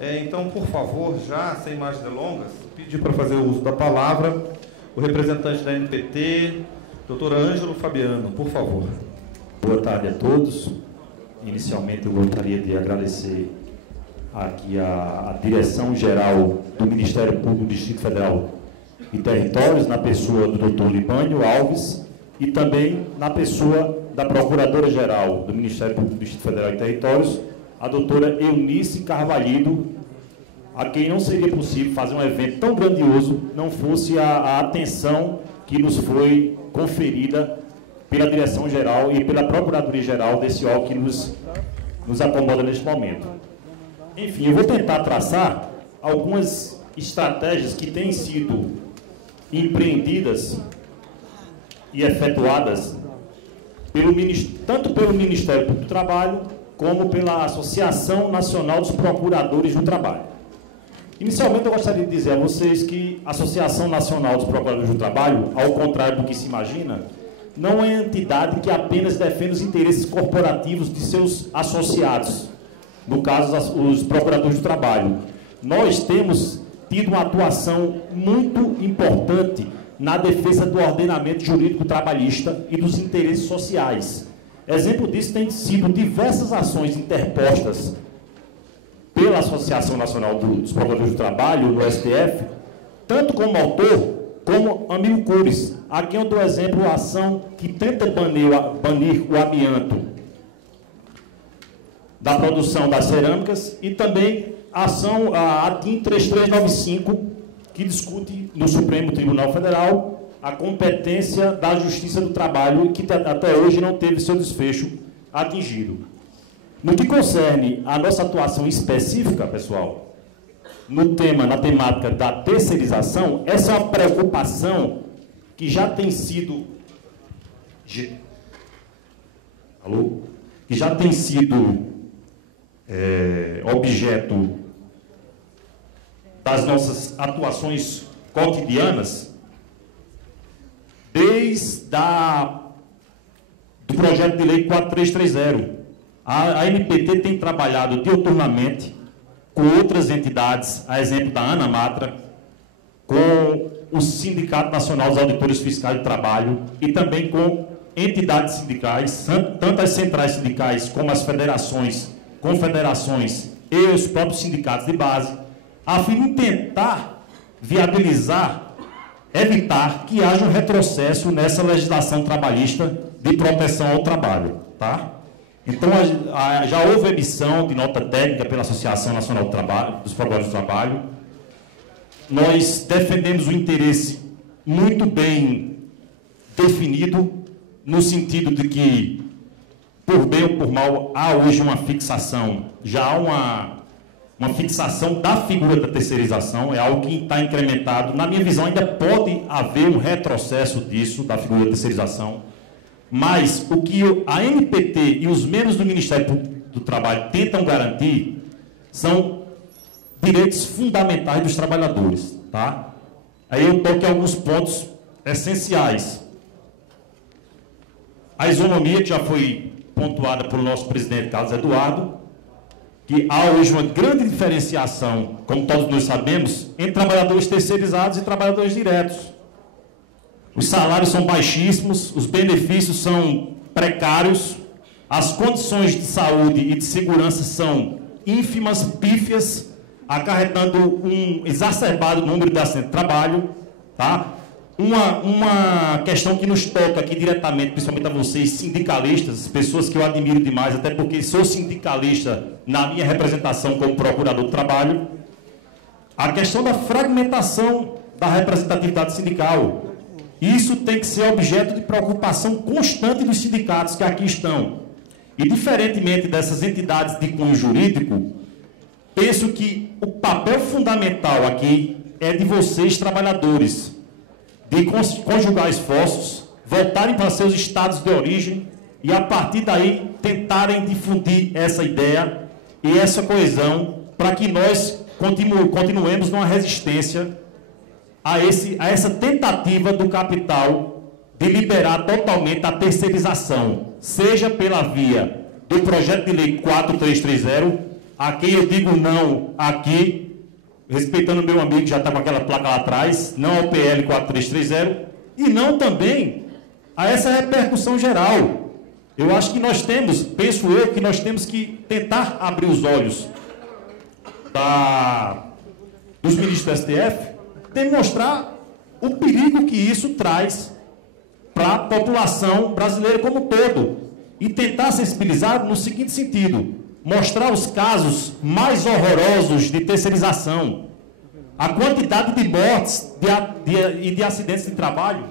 Então, por favor, já sem mais delongas, pedir para fazer o uso da palavra o representante da NPT, doutor Ângelo Fabiano, por favor. Boa tarde a todos. Inicialmente, eu gostaria de agradecer aqui a Direção-Geral do Ministério Público do Distrito Federal e Territórios, na pessoa do doutor Libânio Alves, e também na pessoa da Procuradora-Geral do Ministério Público do Distrito Federal e Territórios, a doutora Eunice Carvalhido, a quem não seria possível fazer um evento tão grandioso não fosse a atenção que nos foi conferida pela Direção-Geral e pela Procuradoria-Geral desse órgão que nos acomoda neste momento. Enfim, eu vou tentar traçar algumas estratégias que têm sido empreendidas e efetuadas tanto pelo Ministério Público do Trabalho como pela Associação Nacional dos Procuradores do Trabalho. Inicialmente, eu gostaria de dizer a vocês que a Associação Nacional dos Procuradores do Trabalho, ao contrário do que se imagina, não é entidade que apenas defende os interesses corporativos de seus associados, no caso, os procuradores do trabalho. Nós temos tido uma atuação muito importante na defesa do ordenamento jurídico trabalhista e dos interesses sociais. Exemplo disso tem sido diversas ações interpostas pela Associação Nacional dos Procuradores do Trabalho, no STF, tanto como autor, como amigo Cures. Aqui eu dou exemplo a ação que tenta banir o amianto da produção das cerâmicas e também a ação, a ATIM 3395, que discute no Supremo Tribunal Federal a competência da Justiça do Trabalho e que até hoje não teve seu desfecho atingido. No que concerne a nossa atuação específica, pessoal, na temática da terceirização, essa é uma preocupação que já tem sido objeto das nossas atuações cotidianas, desde do projeto de lei 4330. A NPT tem trabalhado diuturnamente com outras entidades, a exemplo da ANAMATRA, com o Sindicato Nacional dos Auditores Fiscais do Trabalho e também com entidades sindicais, tanto as centrais sindicais como as federações, confederações e os próprios sindicatos de base, a fim de tentar viabilizar, evitar que haja um retrocesso nessa legislação trabalhista de proteção ao trabalho, tá? Então, já houve emissão de nota técnica pela Associação Nacional do Trabalho, dos Procuradores do Trabalho. Nós defendemos o interesse muito bem definido, no sentido de que, por bem ou por mal, há hoje uma fixação, já há uma fixação da figura da terceirização, é algo que está incrementado. Na minha visão, ainda pode haver um retrocesso disso, da figura da terceirização, mas o que a NPT e os membros do Ministério do Trabalho tentam garantir são direitos fundamentais dos trabalhadores, tá? Aí eu toco em alguns pontos essenciais. A isonomia, que já foi pontuada pelo nosso presidente Carlos Eduardo, que há hoje uma grande diferenciação, como todos nós sabemos, entre trabalhadores terceirizados e trabalhadores diretos. Os salários são baixíssimos, os benefícios são precários, as condições de saúde e de segurança são ínfimas, pífias, acarretando um exacerbado número de acidentes de trabalho, tá? Uma questão que nos toca aqui diretamente, principalmente a vocês, sindicalistas, pessoas que eu admiro demais, até porque sou sindicalista na minha representação como procurador do trabalho, a questão da fragmentação da representatividade sindical. Isso tem que ser objeto de preocupação constante dos sindicatos que aqui estão. E, diferentemente dessas entidades de cunho jurídico, penso que o papel fundamental aqui é de vocês, trabalhadores, de conjugar esforços, voltarem para seus estados de origem e, a partir daí, tentarem difundir essa ideia e essa coesão para que nós continuemos numa resistência a essa tentativa do capital de liberar totalmente a terceirização, seja pela via do projeto de lei 4330, a quem eu digo não aqui, respeitando o meu amigo que já está com aquela placa lá atrás, não ao PL 4330, e não também a essa repercussão geral. Eu acho que nós temos, penso eu, que nós temos que tentar abrir os olhos dos ministros do STF, demonstrar o perigo que isso traz para a população brasileira como um todo, e tentar sensibilizar no seguinte sentido: mostrar os casos mais horrorosos de terceirização, a quantidade de mortes e de acidentes de trabalho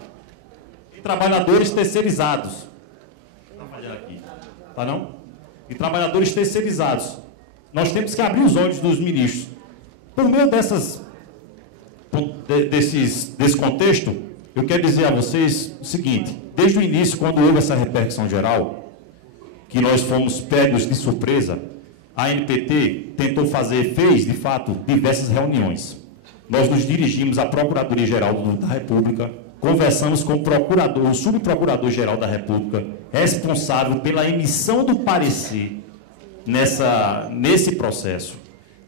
de trabalhadores terceirizados. Está falhando aqui, tá não? De trabalhadores terceirizados. Nós temos que abrir os olhos dos ministros. Por meio desse contexto, eu quero dizer a vocês o seguinte: desde o início, quando houve essa repercussão geral, que nós fomos pegos de surpresa, a ANPT fez, de fato, diversas reuniões. Nós nos dirigimos à Procuradoria-Geral da República, conversamos com o subprocurador-geral da República, responsável pela emissão do parecer nesse processo.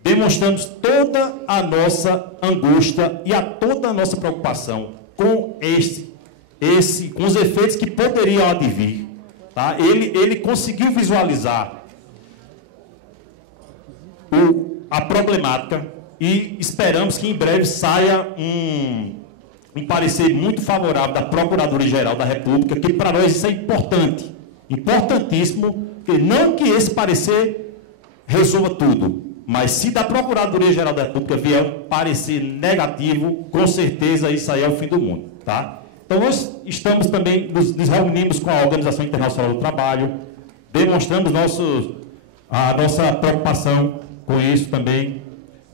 Demonstramos toda a nossa angústia e toda a nossa preocupação com com os efeitos que poderiam advir. Tá? Ele conseguiu visualizar a problemática e esperamos que em breve saia um parecer muito favorável da Procuradoria-Geral da República, que para nós isso é importante, importantíssimo, não que esse parecer resolva tudo, mas se da Procuradoria-Geral da República vier um parecer negativo, com certeza isso aí é o fim do mundo, tá? Então, nós estamos também, nos reunimos com a Organização Internacional do Trabalho, demonstramos a nossa preocupação com isso também.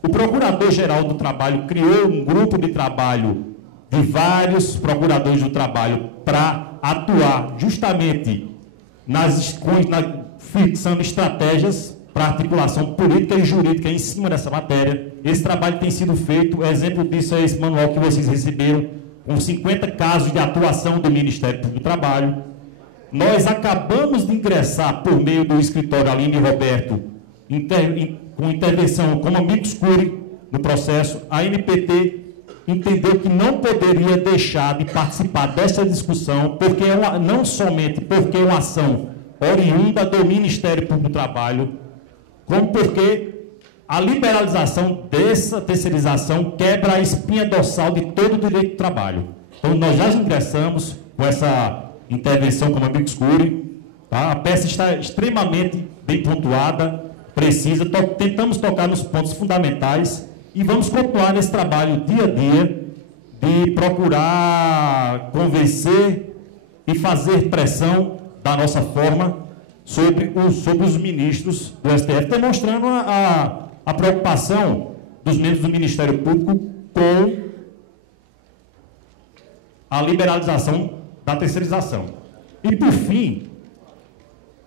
O Procurador-Geral do Trabalho criou um grupo de trabalho de vários procuradores do trabalho para atuar justamente fixando estratégias para articulação política e jurídica em cima dessa matéria. Esse trabalho tem sido feito, exemplo disso é esse manual que vocês receberam, com 50 casos de atuação do Ministério Público do Trabalho. Nós acabamos de ingressar, por meio do escritório Aline Roberto, com intervenção como amicus curiae no processo. A ANPT entendeu que não poderia deixar de participar dessa discussão, não somente porque é uma ação oriunda do Ministério Público do Trabalho, como porque a liberalização dessa terceirização quebra a espinha dorsal de todo o direito do trabalho. Então, nós já ingressamos com essa intervenção como amicus curiae, tá? A peça está extremamente bem pontuada, precisa, tentamos tocar nos pontos fundamentais e vamos continuar nesse trabalho dia a dia de procurar convencer e fazer pressão da nossa forma sobre os ministros do STF, demonstrando a preocupação dos membros do Ministério Público com a liberalização da terceirização. E, por fim,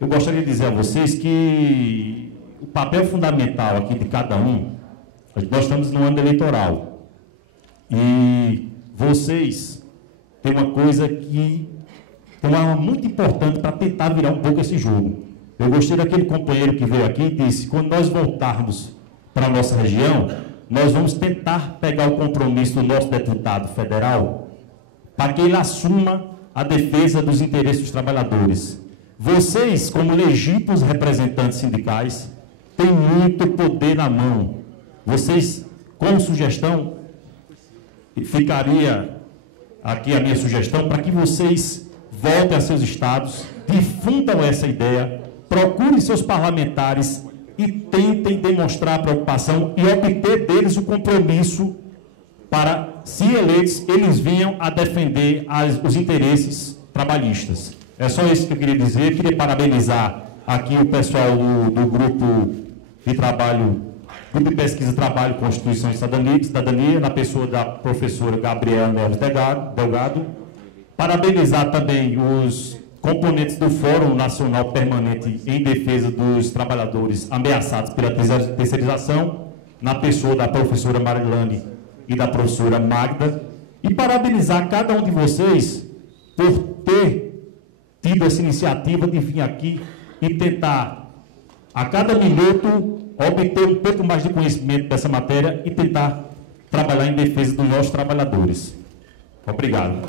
eu gostaria de dizer a vocês que o papel fundamental aqui de cada um, nós estamos no ano eleitoral, e vocês têm uma coisa que é uma arma muito importante para tentar virar um pouco esse jogo. Eu gostei daquele companheiro que veio aqui e disse: quando nós voltarmos para a nossa região, nós vamos tentar pegar o compromisso do nosso deputado federal para que ele assuma a defesa dos interesses dos trabalhadores. Vocês, como legítimos representantes sindicais, têm muito poder na mão. Vocês, como sugestão, ficaria aqui a minha sugestão para que vocês voltem a seus estados, difundam essa ideia, procurem seus parlamentares e tentem demonstrar a preocupação e obter deles o compromisso para, se eleitos, eles venham a defender os interesses trabalhistas. É só isso que eu queria dizer. Queria parabenizar aqui o pessoal do grupo de trabalho, Grupo de Pesquisa, Trabalho, Constituição e Cidadania, na pessoa da professora Gabriela Neves Delgado. Parabenizar também os componentes do Fórum Nacional Permanente em Defesa dos Trabalhadores Ameaçados pela Terceirização, na pessoa da professora Marilane e da professora Magda, e parabenizar cada um de vocês por ter tido essa iniciativa de vir aqui e tentar a cada minuto, obter um pouco mais de conhecimento dessa matéria e tentar trabalhar em defesa dos nossos trabalhadores. Obrigado.